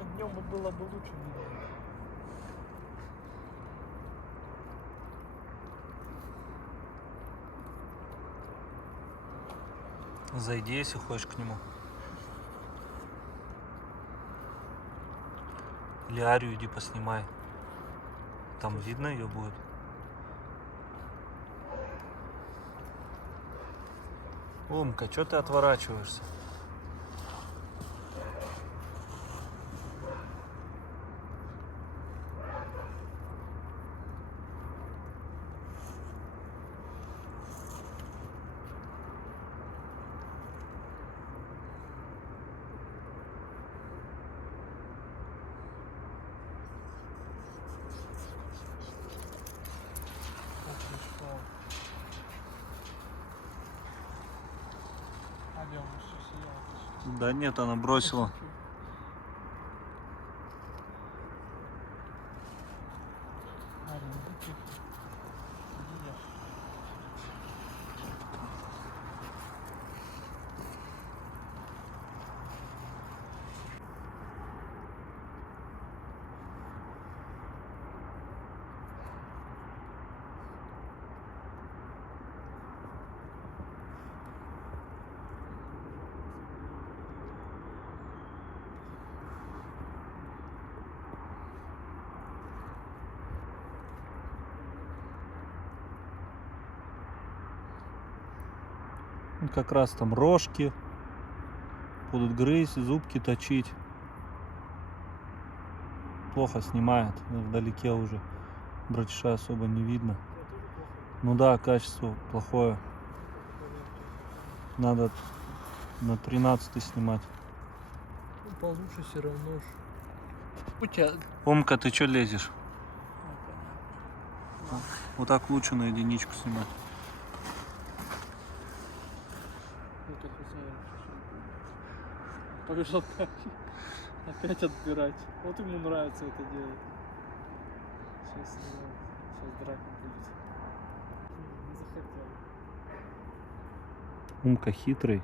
конечно, днем было бы лучше видно. Зайди, если хочешь, к нему. Или Арию иди поснимай. Там видно ее будет. Умка, что ты отворачиваешься? Да нет, она бросила. Как раз там рожки будут грызть, зубки точить. Плохо снимает, вдалеке уже братиша особо не видно. Ну да, качество плохое. Надо на 13 снимать. Ну, получше все равно. Омка, ты что лезешь? Вот так лучше на единичку снимать. Побежал опять отбирать. Вот ему нравится это делать. Сейчас снимает. Сейчас драка будет. Не захотел. Умка хитрый.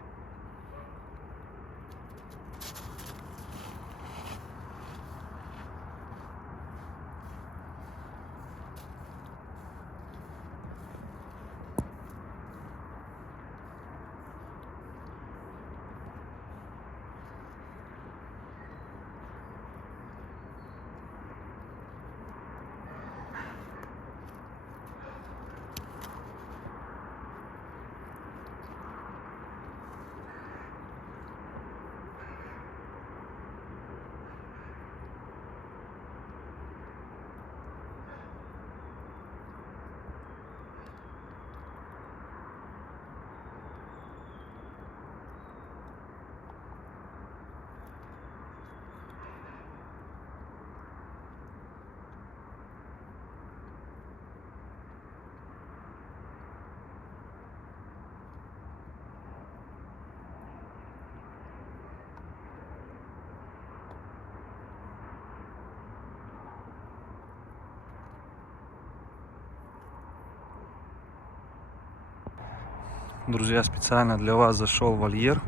Друзья, специально для вас зашел в вольер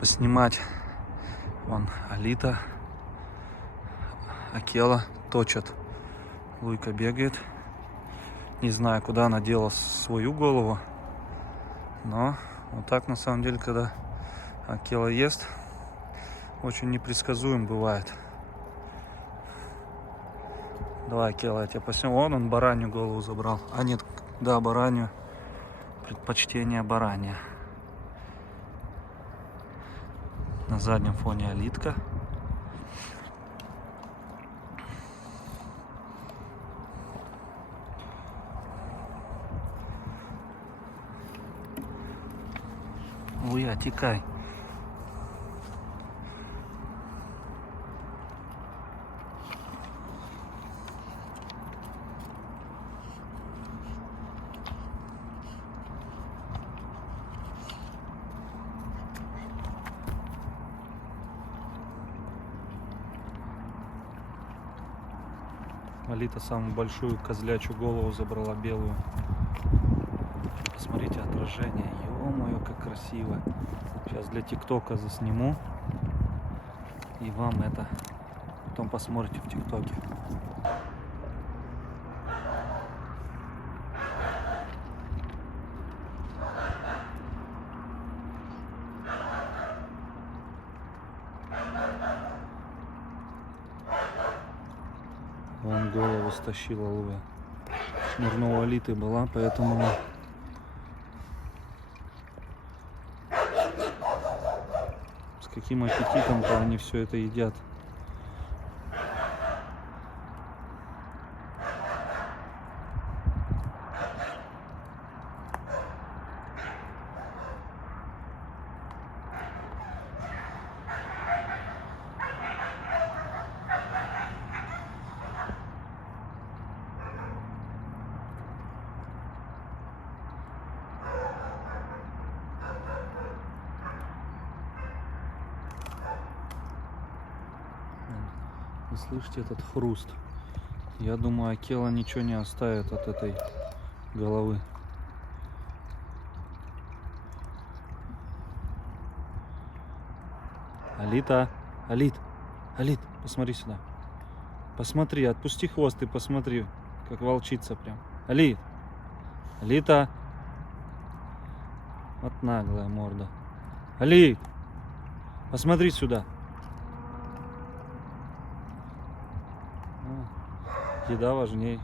поснимать. Вон Алита, Акела точат. Луйка бегает. Не знаю, куда она дела свою голову. Но вот так на самом деле, когда Акела ест, очень непредсказуем бывает. Давай, Акела, я тебя посниму. Вон он баранью голову забрал. А нет, да, баранью. Предпочтение баранья. На заднем фоне Алитка. Луя, текай. Алита самую большую козлячью голову забрала, белую. Посмотрите отражение. Ё-моё, как красиво. Сейчас для ТикТока засниму и вам это потом посмотрите в ТикТоке. Вон голову стащила Луя. Шнурного Алиты была, поэтому с каким аппетитом-то они все это едят. Вы слышите этот хруст? Я думаю, Акела ничего не оставит от этой головы. Алита, Алит, Алит, посмотри сюда. Посмотри, отпусти хвост и посмотри, как волчица прям. Алит, Алита. Вот наглая морда. Алит, посмотри сюда. Еда важней.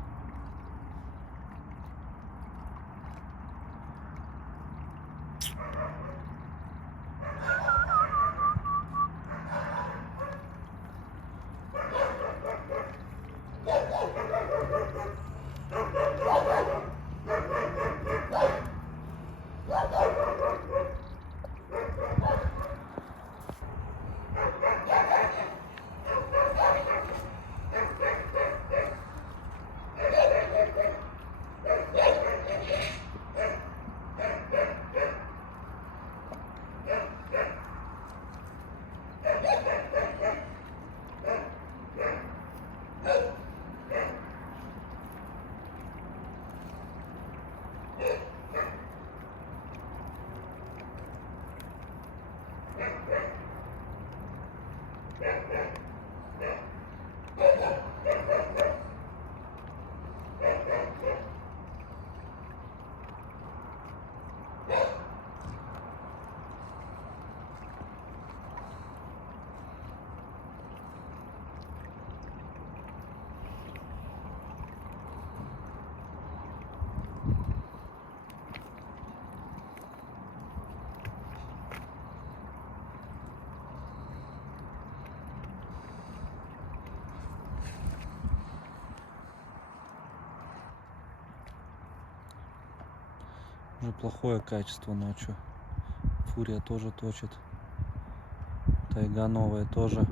Уже плохое качество ночью. Фурия тоже точит. Тайга новая тоже.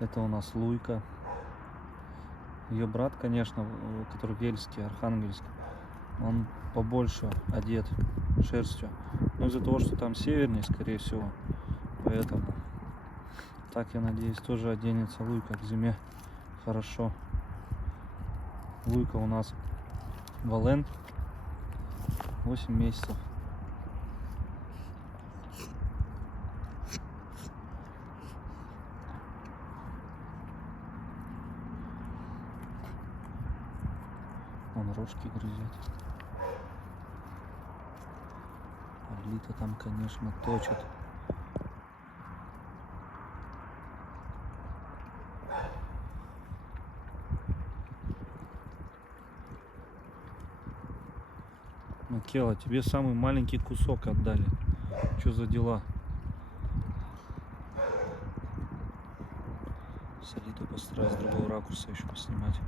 Это у нас Луйка. Ее брат, конечно, который Вельский, Архангельск, он побольше одет шерстью. Но из-за того, что там севернее, скорее всего. Поэтому, так я надеюсь, тоже оденется Луйка к зиме хорошо. Луйка у нас Вален, 8 месяцев. Он рожки грызет. Алита там, конечно, точит. Акела, тебе самый маленький кусок отдали. Что за дела? С Алитой постараюсь с другого ракурса еще поснимать.